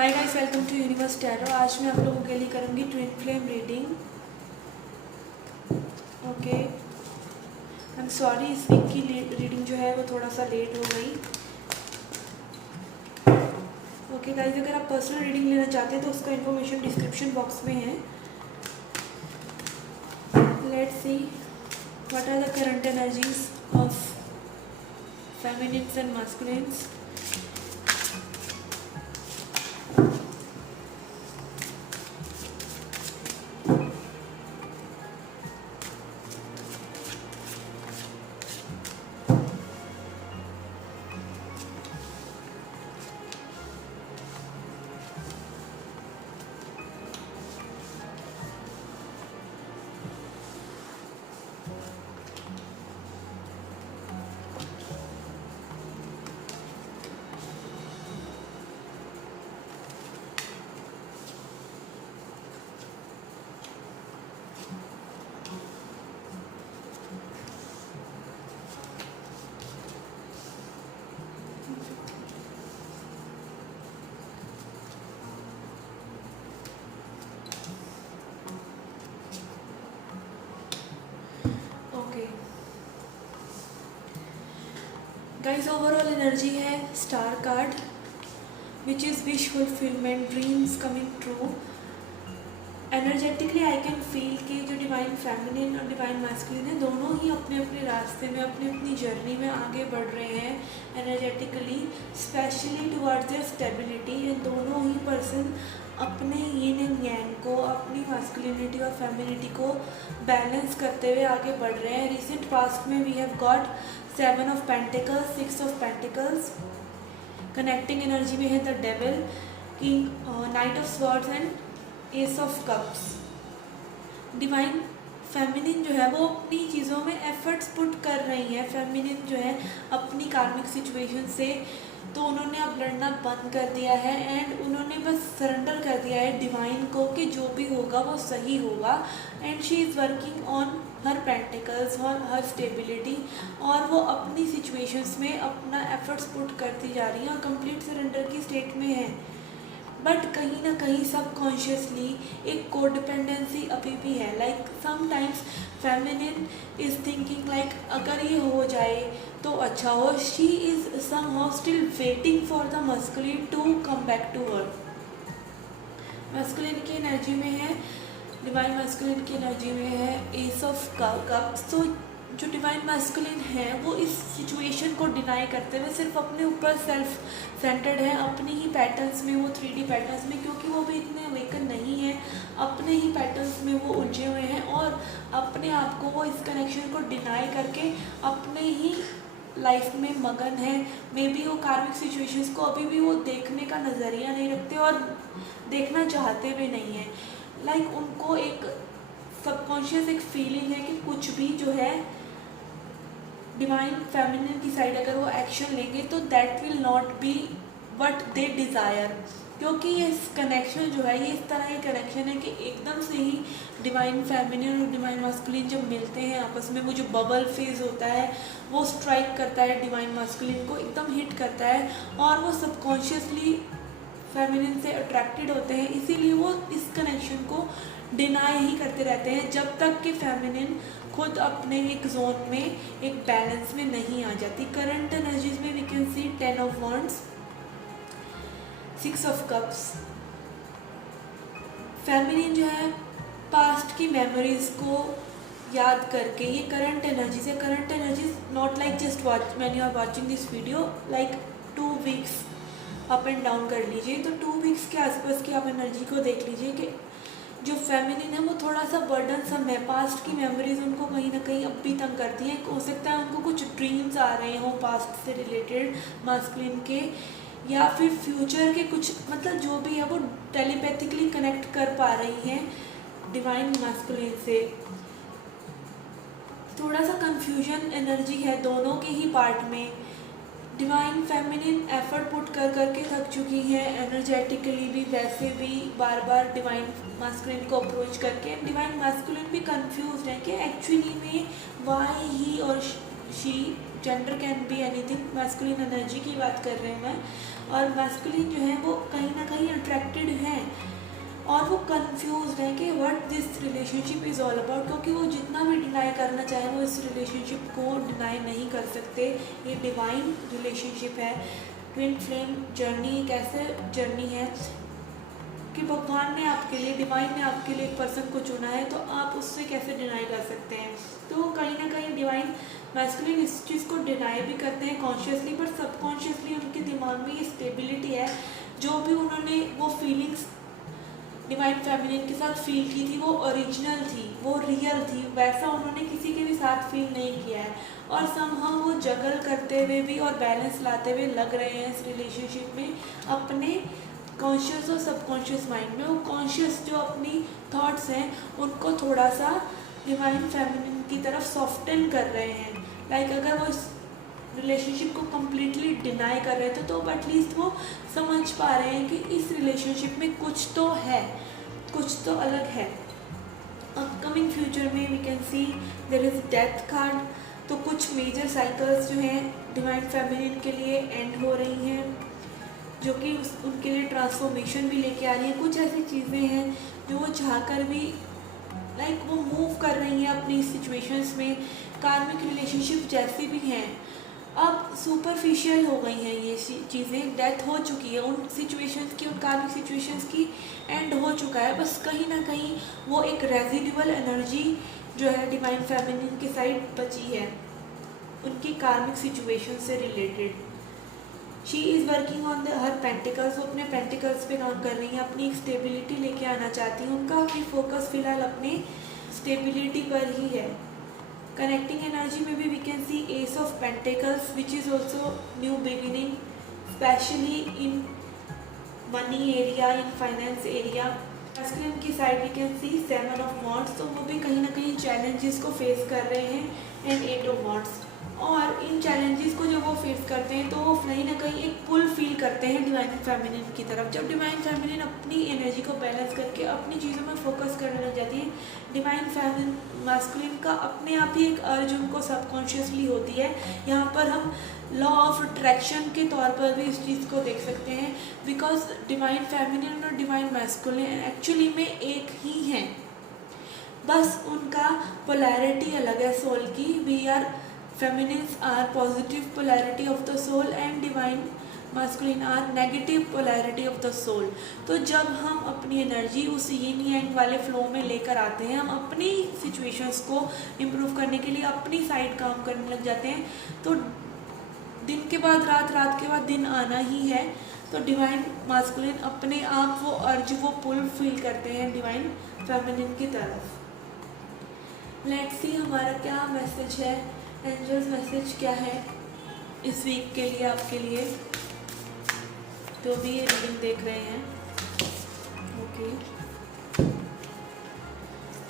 Hi guys, welcome to universe tarot. आज मैं आप लोगों के लिए करूँगी twin flame reading. Okay, I am sorry, इस वीक की रीडिंग जो है वो थोड़ा सा लेट हो गई। ओके गाइस, अगर आप पर्सनल रीडिंग लेना चाहते हैं तो उसका इन्फॉर्मेशन डिस्क्रिप्शन बॉक्स में है। Let's see what are the current energies of feminines and masculines. Okay guys, overall energy है star card, which is wish fulfilment, dreams coming true. Energetically I can feel कि जो divine feminine और divine masculine है, दोनों ही अपने अपने रास्ते में, अपनी अपनी जर्नी में आगे बढ़ रहे हैं energetically, specially towards their stability. And दोनों ही पर्सन अपने यिन एंड यांग को, अपनी मैस्कुलिनिटी और फेमिनिटी को बैलेंस करते हुए आगे बढ़ रहे हैं। रिसेंट पास्ट में we have got 7 of pentacles, 6 of pentacles. Connecting energy में है the devil, king, knight of swords and ace of cups. Divine feminine जो है वो अपनी चीज़ों में एफर्ट्स पुट कर रही है। फेमिनिन जो है अपनी कार्मिक सिचुएशन से तो उन्होंने अब लड़ना बंद कर दिया है एंड उन्होंने बस सरेंडर कर दिया है डिवाइन को कि जो भी होगा वो सही होगा। And she is working on her pentacles और हर स्टेबिलिटी, और वो अपनी सिचुएशंस में अपना एफर्ट्स पुट करती जा रही है और कंप्लीट सरेंडर की स्टेट में है। बट कहीं ना कहीं सबकॉन्शियसली एक कोडिपेंडेंसी अभी भी है। Like sometimes feminine is thinking like अगर ये हो जाए तो अच्छा हो। She is somehow still waiting for the masculine to come back to her. Masculine की एनर्जी में है, डिवाइन मस्कुलिन की एनर्जी में है एस ऑफ कप्स। तो जो डिवाइन मैस्कुलिन है वो इस सिचुएशन को डिनाई करते हुए सिर्फ अपने ऊपर सेल्फ सेंटर्ड है, अपनी ही पैटर्न्स में, वो 3D पैटर्न्स में, क्योंकि वो भी इतने अवेकन नहीं है, अपने ही पैटर्न्स में वो उलझे हुए हैं और अपने आप को वो इस कनेक्शन को डिनाई करके अपने ही लाइफ में मगन है। मे बी वो कार्मिक सिचुएशंस को अभी भी वो देखने का नज़रिया नहीं रखते और देखना चाहते भी नहीं है। लाइक उनको एक सबकॉन्शियस एक फीलिंग है कि कुछ भी जो है डिवाइन फेमिनिन की साइड अगर वो एक्शन लेंगे तो that will not be what they desire. क्योंकि ये कनेक्शन जो है ये इस तरह का कनेक्शन है कि एकदम से ही डिवाइन फेमिनिन और डिवाइन मास्कुलिन जब मिलते हैं आपस में, वो जो बबल फेज होता है वो स्ट्राइक करता है डिवाइन मास्कुलिन को, एकदम हिट करता है और वो सबकॉन्शियसली फेमिनिन से अट्रैक्टेड होते हैं। इसीलिए वो इस कनेक्शन को डिनाई ही करते रहते हैं जब तक कि फेमिनिन खुद अपने एक जोन में, एक बैलेंस में नहीं आ जाती। करंट एनर्जीज में we can see 10 of wands, 6 of cups. Feminine जो है पास्ट की मेमोरीज को याद करके, ये करंट एनर्जीज है। Current energies not like just watch when you are watching this video, like 2 weeks up and down कर लीजिए। तो 2 वीक्स के आसपास की आप एनर्जी को देख लीजिए कि जो फेमिनिन है वो थोड़ा सा बर्डनसम है। पास्ट की मेमोरीज उनको कहीं ना कहीं अब भी तंग करती हैं। हो सकता है उनको कुछ ड्रीम्स आ रहे हों पास्ट से रिलेटेड मास्कुलिन के, या फिर फ्यूचर के कुछ, मतलब जो भी है वो टेलीपैथिकली कनेक्ट कर पा रही हैं डिवाइन मास्कुलिन से। थोड़ा सा कंफ्यूजन एनर्जी है दोनों के ही पार्ट में। डिवाइन फेमिनिन एफर्ट पुट कर करके थक चुकी है एनर्जेटिकली भी, वैसे भी बार बार डिवाइन मास्कुलिन को अप्रोच करके। डिवाइन मास्कुलिन भी कंफ्यूज है कि एक्चुअली में वाई ही और she, gender can be anything, masculine energy की बात कर रहे हैं मैं। और मैस्कुलिन जो है वो कहीं ना कहीं अट्रैक्ट वो कंफ्यूज हैं कि what this relationship is all about, क्योंकि वो जितना भी डिनाई करना चाहें वो इस रिलेशनशिप को डिनाई नहीं कर सकते। ये डिवाइन रिलेशनशिप है। ट्विन फ्लेम जर्नी एक ऐसे जर्नी है कि भगवान ने आपके लिए, डिवाइन ने आपके लिए एक पर्सन को चुना है, तो आप उससे कैसे डिनाई कर सकते हैं। तो कहीं ना कहीं डिवाइन मैस्कुलिन इस चीज़ को डिनाई भी करते हैं कॉन्शियसली, पर सबकॉन्शियसली उनके दिमाग में ये स्टेबिलिटी है। जो भी उन्होंने वो फीलिंग्स डिवाइन फेमिनिन के साथ फील की थी वो ओरिजिनल थी, वो रियल थी, वैसा उन्होंने किसी के भी साथ फील नहीं किया है। और समहाउ वो जगल करते हुए भी और बैलेंस लाते हुए लग रहे हैं इस रिलेशनशिप में अपने कॉन्शियस और सबकॉन्शियस माइंड में। वो कॉन्शियस जो अपनी थॉट्स हैं उनको थोड़ा सा डिवाइन फेमिनिन की तरफ सॉफ्टन कर रहे हैं। लाइक अगर वो इस रिलेशनशिप को कम्प्लीटली डिनाई कर रहे थे तो एटलीस्ट वो समझ पा रहे हैं कि इस रिलेशनशिप में कुछ तो है, कुछ तो अलग है। अपकमिंग फ्यूचर में we can see there is death card. तो कुछ मेजर साइकिल्स जो हैं डिवाइन फेमिनिन के लिए एंड हो रही हैं, जो कि उनके लिए ट्रांसफॉर्मेशन भी लेके आ रही हैं। कुछ ऐसी चीज़ें हैं जो वो चाहकर भी लाइक वो मूव कर रही हैं अपनी सिचुएशंस में। कार्मिक रिलेशनशिप जैसी भी हैं अब सुपरफिशियल हो गई हैं ये चीज़ें, डेथ हो चुकी है उन सिचुएशंस की, उन कार्मिक सिचुएशंस की एंड हो चुका है। बस कहीं ना कहीं वो एक रेजिडुअल एनर्जी जो है डिवाइन फेमिनिन के साइड बची है उनकी कार्मिक सिचुएशन से related. She is working on her pentacles, वो अपने पेंटिकल्स पे काम कर रही हैं, अपनी एक स्टेबिलिटी लेके आना चाहती हैं। उनका भी फोकस फिलहाल अपनी स्टेबिलिटी पर ही है। कनेक्टिंग एनर्जी में भी we can see ace of pentacles which is also new beginning, especially in money area, in finance area. Masculine की side we can see 7 of wands, तो वो भी कहीं ना कहीं चैलेंजेस को फेस कर रहे हैं, एंड 8 ऑफ वॉन्ड्स। और इन चैलेंजेस को जब वो फेस करते हैं तो वो कहीं ना कहीं एक पुल फील करते हैं डिवाइन फेमिनिन की तरफ। जब डिवाइन फेमिनिन अपनी एनर्जी को बैलेंस करके अपनी चीज़ों में फोकस करने लग जाती है, डिवाइन फेमिनिन मैस्कुलिन का अपने आप ही एक अर्ज उनको सबकॉन्शियसली होती है। यहाँ पर हम लॉ ऑफ अट्रैक्शन के तौर पर भी इस चीज़ को देख सकते हैं, बिकॉज डिवाइन फेमिनिन और डिवाइन मैस्कुलिन एक्चुअली में एक ही हैं, बस उनका पोलैरिटी अलग है सोल की। We are feminines are positive polarity of the soul and divine masculine are negative polarity of the soul। तो जब हम अपनी एनर्जी उस यिन यांग वाले फ्लो में लेकर आते हैं, हम अपनी सिचुएशंस को इम्प्रूव करने के लिए अपनी साइड काम करने लग जाते हैं, तो दिन के बाद रात, रात के बाद दिन आना ही है। तो डिवाइन मास्कुलिन अपने आप वो अर्ज, वो पुल फील करते हैं डिवाइन फेमिनिन की तरफ। लेट्स सी हमारा क्या मैसेज है, एंजल्स मैसेज क्या है इस वीक के लिए आपके लिए, जो भी ये रीडिंग देख रहे हैं। Okay,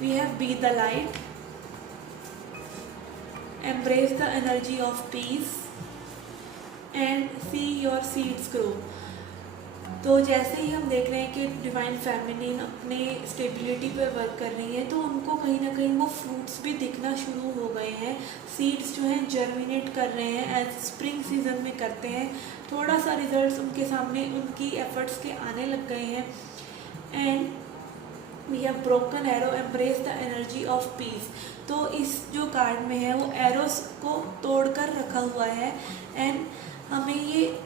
we have be the light, embrace the energy of peace and see your seeds grow. तो जैसे ही हम देख रहे हैं कि डिवाइन फेमिनिन अपने स्टेबिलिटी पर वर्क कर रही है, तो उनको कहीं ना कहीं वो फ्रूट्स भी दिखना शुरू हो गए हैं। सीड्स जो हैं जर्मिनेट कर रहे हैं, एज स्प्रिंग सीजन में करते हैं। थोड़ा सा रिजल्ट्स उनके सामने उनकी एफर्ट्स के आने लग गए हैं। And we have broken arrow, embrace the energy of peace. तो इस जो कार्ड में है वो एरोस को तोड़कर रखा हुआ है, एंड हमें ये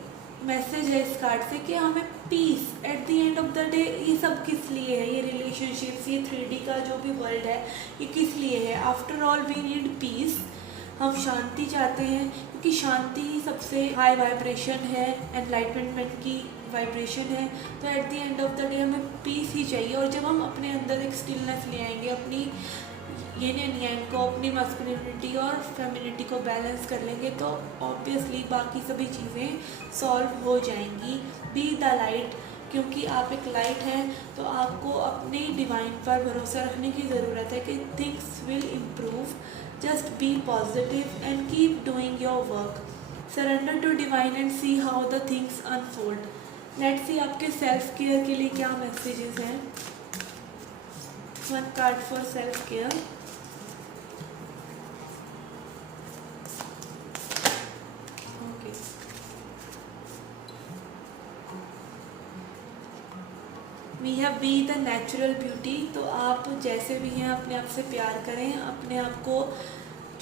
मैसेज है इस कार्ड से कि हमें peace at the end of the day, ये सब किस लिए है, ये रिलेशनशिप्स, ये 3D का जो भी वर्ल्ड है, ये किस लिए है। After all we need peace, हम शांति चाहते हैं, क्योंकि शांति ही सबसे हाई वाइब्रेशन है, एनलाइटमेंट की वाइब्रेशन है। तो at the end of the day हमें पीस ही चाहिए। और जब हम अपने अंदर एक स्टिलनेस ले आएंगे, अपनी यिन एंड यांग को, अपनी मैस्कुलिनिटी और फेमिनिटी को बैलेंस कर लेंगे, तो ऑब्वियसली बाकी सभी चीज़ें सॉल्व हो जाएंगी। बी द लाइट, क्योंकि आप एक लाइट हैं, तो आपको अपने डिवाइन पर भरोसा रखने की ज़रूरत है कि things will improve. Just be positive and keep doing your work. Surrender to divine and see how the things unfold. Let's see आपके सेल्फ केयर के लिए क्या मैसेजेस हैं। One card for self care. We have be the natural beauty. तो आप जैसे भी हैं अपने आप से प्यार करें, अपने आप को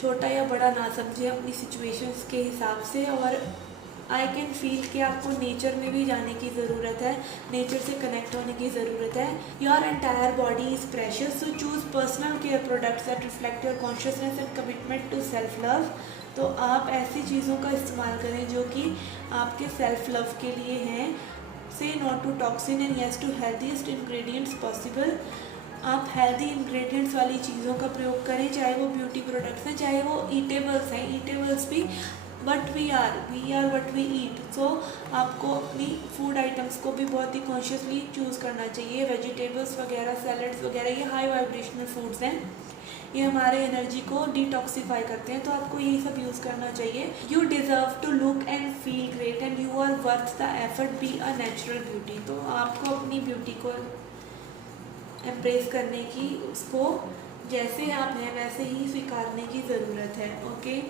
छोटा या बड़ा ना समझें अपनी सिचुएशंस के हिसाब से। और आई कैन फील कि आपको नेचर में भी जाने की ज़रूरत है, नेचर से कनेक्ट होने की ज़रूरत है। Your entire body is precious, so choose personal care products that reflect your consciousness and commitment to self love. तो आप ऐसी चीज़ों का इस्तेमाल करें जो कि आपके सेल्फ लव के लिए हैं। Say not to toxin and yes to healthiest ingredients possible. आप हेल्दी इंग्रेडिएंट्स वाली चीज़ों का प्रयोग करें, चाहे वो ब्यूटी प्रोडक्ट्स हैं, चाहे वो ईटेबल्स हैं। ईटेबल्स भी but we are what we eat. So आपको अपनी फूड आइटम्स को भी बहुत ही कॉन्शियसली चूज़ करना चाहिए। वेजिटेबल्स वगैरह, सैलड्स वगैरह, ये हाई वाइब्रेशनल फूड्स हैं, ये हमारे एनर्जी को डिटॉक्सीफाई करते हैं, तो आपको यही सब यूज़ करना चाहिए। You deserve to look and feel great and you are worth the effort, be a natural beauty. तो आपको अपनी ब्यूटी को एम्प्रेस करने की, उसको जैसे आप हैं वैसे ही स्वीकारने की ज़रूरत है। Okay,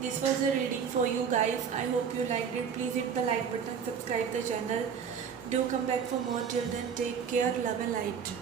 this was a reading for you guys. I hope you liked it. Please hit the like button, subscribe the channel. Do come back for more. Till then, take care, love and light.